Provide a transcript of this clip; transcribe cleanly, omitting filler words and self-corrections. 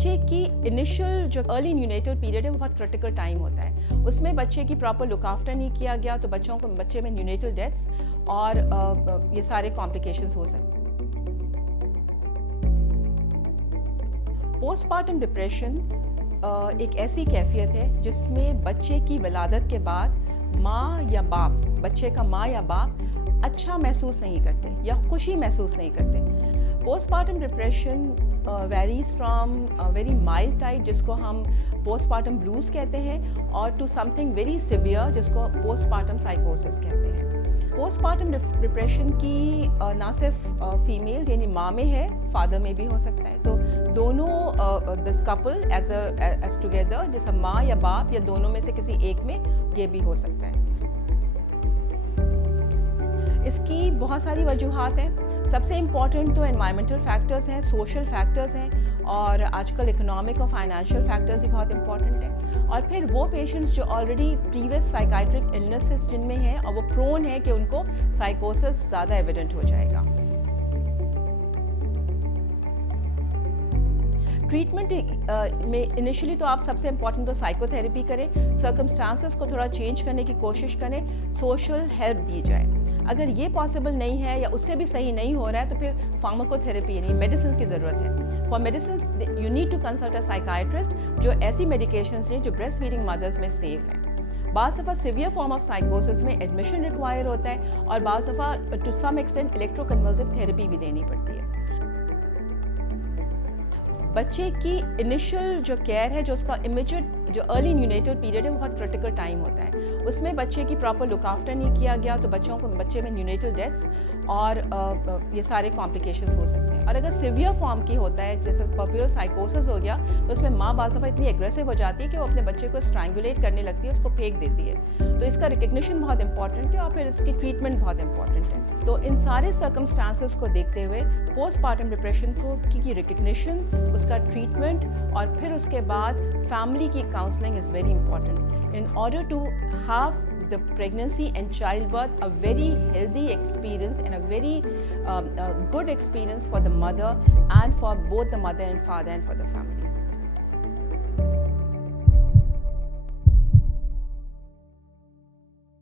बच्चे की इनिशियल जो अर्ली न्यूनेटल पीरियड है वो बहुत क्रिटिकल टाइम होता है। उसमें बच्चे की प्रॉपर लुक आफ्टर नहीं किया गया तो बच्चे में न्यूनेटल डेथ्स और ये सारे कॉम्प्लिकेशंस हो सकते हैं। पोस्टपार्टम डिप्रेशन एक ऐसी कैफियत है जिसमें बच्चे की विलादत के बाद माँ या बाप, बच्चे का माँ या बाप अच्छा महसूस नहीं करते या खुशी महसूस नहीं करते। Postpartum depression varies from very mild type जिसको हम पोस्टपार्टम ब्लूज कहते हैं और टू समथिंग वेरी सिवियर जिसको पोस्टपार्टम साइकोसिस कहते हैं। पोस्टपार्टम डिप्रेशन की ना सिर्फ फीमेल यानी माँ में है, फादर में भी हो सकता है। तो दोनों द कपल एज टुगेदर जैसे माँ या बाप या दोनों में से किसी एक में ये भी हो सकता है। इसकी बहुत सारी वजूहात हैं। सबसे इम्पॉर्टेंट तो एनवायरमेंटल फैक्टर्स हैं, सोशल फैक्टर्स हैं और आजकल इकोनॉमिक और फाइनेंशियल फैक्टर्स भी बहुत इंपॉर्टेंट हैं। और फिर वो पेशेंट्स जो ऑलरेडी प्रीवियस साइकाइट्रिक इलनेसेस जिनमें हैं और वो प्रोन है कि उनको साइकोसिस ज़्यादा एविडेंट हो जाएगा। ट्रीटमेंट में इनिशियली तो आप सबसे इम्पॉर्टेंट तो साइकोथेरेपी करें, सर्कमस्टांसेस को थोड़ा चेंज करने की कोशिश करें, सोशल हेल्प दी जाए। अगर ये पॉसिबल नहीं है या उससे भी सही नहीं हो रहा है तो फिर फार्माकोथेरेपी यानी मेडिसिन की ज़रूरत है। For medicine you need to consult a psychiatrist जो ऐसी मेडिकेशंस हैं जो ब्रेस्ट फीडिंग मदर्स में सेफ हैं। बाज़ दफ़ा सिवियर फॉर्म ऑफ साइकोसिस में एडमिशन रिक्वायर होता है और बाज़ दफ़ा to some extent electroconvulsive therapy भी देनी पड़ती है। बच्चे की इनिशियल जो केयर है, जो उसका इमीडिएट जो अर्ली न्यूनेटल पीरियड है वो बहुत क्रिटिकल टाइम होता है। उसमें बच्चे की प्रॉपर लुक आफ्टर नहीं किया गया तो बच्चे में न्यूनेटल डेथ्स और ये सारे कॉम्प्लिकेशंस हो सकते हैं। और अगर सिवियर फॉर्म की होता है जैसे पर्पियल साइकोसिस हो गया तो उसमें माँ बाज़ दफ़ा इतनी एग्रेसिव हो जाती है कि वो अपने बच्चे को स्ट्रैंगुलेट करने लगती है, उसको फेंक देती है। तो इसका रिकग्निशन बहुत इंपॉर्टेंट है और फिर इसकी ट्रीटमेंट बहुत इंपॉर्टेंट है। तो इन सारे सर्कमस्टांसेस को देखते हुए पोस्टपार्टम डिप्रेशन की रिकग्निशन, उसका ट्रीटमेंट और फिर उसके बाद फैमिली की counselling is very important in order to have the pregnancy and childbirth a very healthy experience and a very good experience for the mother and for both the mother and father and for the family.